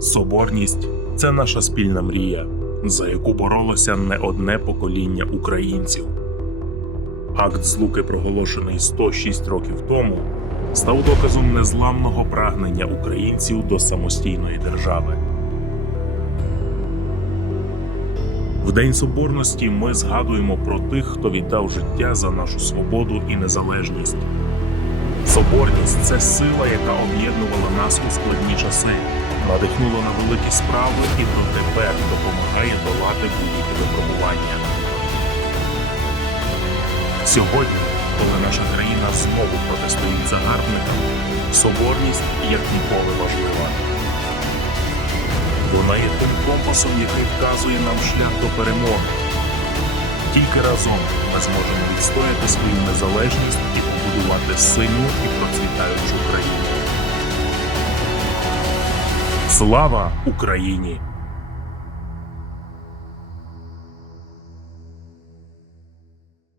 Соборність це наша спільна мрія, за яку боролося не одне покоління українців. Акт злуки, проголошений 106 років тому, став доказом незламного прагнення українців до самостійної держави. В День Соборності ми згадуємо про тих, хто віддав життя за нашу свободу і незалежність. Соборність це сила, яка об'єднувала нас у складні часи, надихнула на великі справи і дотепер допомагає долати будь-які випробування. Сьогодні, коли наша країна знову протистоїть загарбникам, соборність як ніколи важлива. Вона є тим компасом, який вказує нам шлях до перемоги. Тільки разом ми зможемо відстояти свою незалежність і побудувати сильну і процвітаючу країну. Слава Україні!